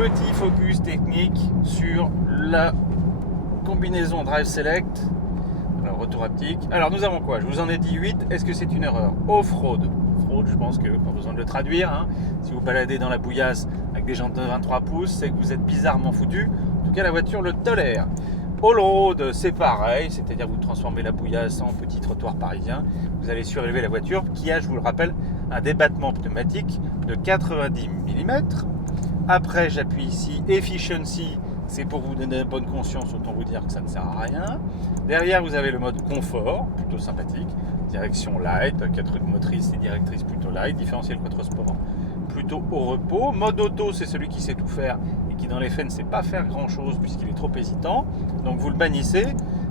petit focus technique sur la combinaison Drive Select, retour haptique. Alors nous avons quoi? Je vous en ai dit 8, est-ce que c'est une erreur? Off-road. Off-road, je pense que pas besoin de le traduire, hein. Si vous baladez dans la bouillasse avec des jantes de 23 pouces, c'est que vous êtes bizarrement foutu. En tout cas, la voiture le tolère. All-road, c'est pareil, c'est-à-dire vous transformez la bouillasse en petit trottoir parisien. Vous allez surélever la voiture qui a, je vous le rappelle, un débattement pneumatique de 90 mm. Après, j'appuie ici Efficiency, c'est pour vous donner bonne conscience, autant vous dire que ça ne sert à rien. Derrière, vous avez le mode confort, plutôt sympathique. Direction light, 4 roues motrices et directrices plutôt light. Différentiel quattro sport, plutôt au repos. Mode auto, c'est celui qui sait tout faire et qui dans les faits ne sait pas faire grand chose puisqu'il est trop hésitant. Donc vous le bannissez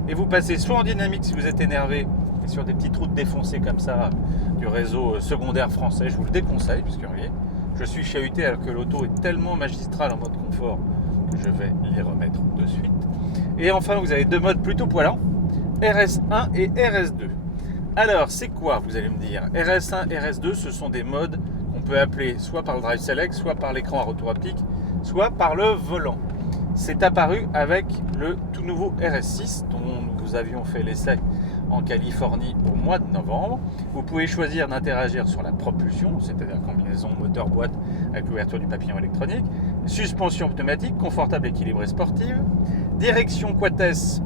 et vous passez soit en dynamique si vous êtes énervé et sur des petites routes défoncées comme ça du réseau secondaire français. Je vous le déconseille puisque vous voyez, je suis chahuté alors que l'auto est tellement magistrale en mode confort que je vais les remettre de suite. Et enfin, vous avez deux modes plutôt poilants, RS1 et RS2. Alors, c'est quoi, vous allez me dire? RS1, RS2, ce sont des modes qu'on peut appeler soit par le Drive Select, soit par l'écran à retour haptique, soit par le volant. C'est apparu avec le tout nouveau RS6 dont nous avions fait l'essai en Californie au mois de novembre. Vous pouvez choisir d'interagir sur la propulsion, c'est-à-dire combinaison moteur-boîte avec l'ouverture du papillon électronique, suspension pneumatique, confortable, équilibrée, sportive, direction quattro,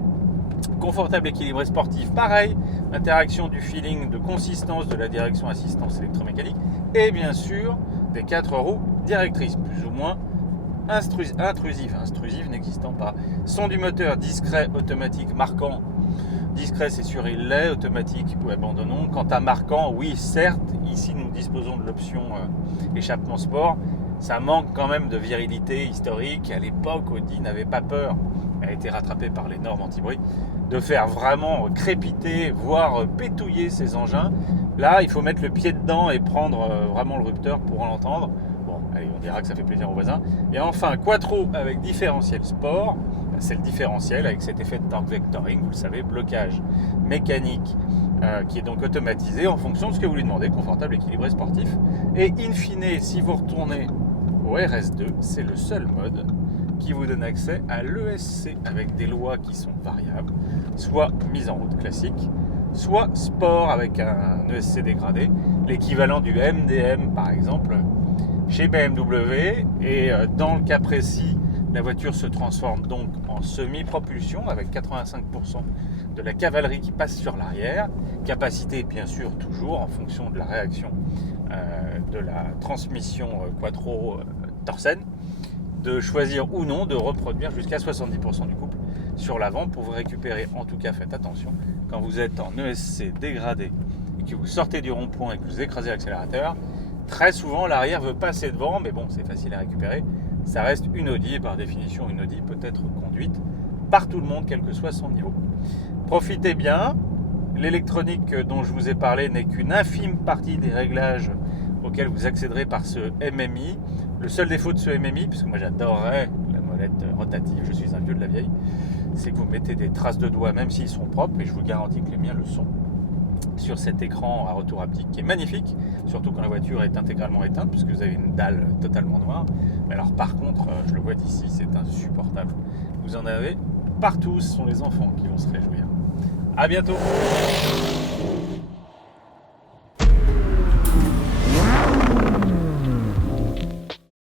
confortable, équilibré, sportif, pareil, interaction du feeling de consistance de la direction assistance électromécanique et bien sûr des 4 roues directrices, plus ou moins intrusives n'existant pas. Son du moteur discret, automatique, marquant. Discret, c'est sûr, il l'est, automatique ou abandonnons. Quant à marquant, oui, certes, ici nous disposons de l'option échappement sport. Ça manque quand même de virilité historique. À l'époque, Audi n'avait pas peur, elle a été rattrapée par les normes anti-bruit, de faire vraiment crépiter, voire pétouiller ces engins. Là, il faut mettre le pied dedans et prendre vraiment le rupteur pour en l'entendre. Bon, allez, on dira que ça fait plaisir aux voisins. Et enfin, quattro avec différentiel sport. C'est le différentiel avec cet effet de torque vectoring, vous le savez, blocage mécanique qui est donc automatisé en fonction de ce que vous lui demandez, confortable, équilibré, sportif. Et in fine, si vous retournez au RS2, c'est le seul mode qui vous donne accès à l'ESC avec des lois qui sont variables, soit mise en route classique, soit sport avec un ESC dégradé, l'équivalent du MDM par exemple chez BMW. Et dans le cas précis, la voiture se transforme donc en semi-propulsion avec 85% de la cavalerie qui passe sur l'arrière. Capacité bien sûr toujours en fonction de la réaction de la transmission quattro Torsen, de choisir ou non de reproduire jusqu'à 70% du couple sur l'avant pour vous récupérer. En tout cas, faites attention, quand vous êtes en ESC dégradé et que vous sortez du rond-point et que vous écrasez l'accélérateur, très souvent l'arrière veut passer devant, mais bon, c'est facile à récupérer. Ça reste une Audi et par définition une Audi peut être conduite par tout le monde quel que soit son niveau. Profitez bien, l'électronique dont je vous ai parlé n'est qu'une infime partie des réglages auxquels vous accéderez par ce MMI. Le seul défaut de ce MMI, puisque moi j'adorerais la molette rotative, je suis un vieux de la vieille, c'est que vous mettez des traces de doigts même s'ils sont propres, et je vous garantis que les miens le sont, sur cet écran à retour haptique qui est magnifique, surtout quand la voiture est intégralement éteinte puisque vous avez une dalle totalement noire. Mais alors par contre, je le vois d'ici, c'est insupportable. Vous en avez partout, ce sont les enfants qui vont se réjouir. À bientôt.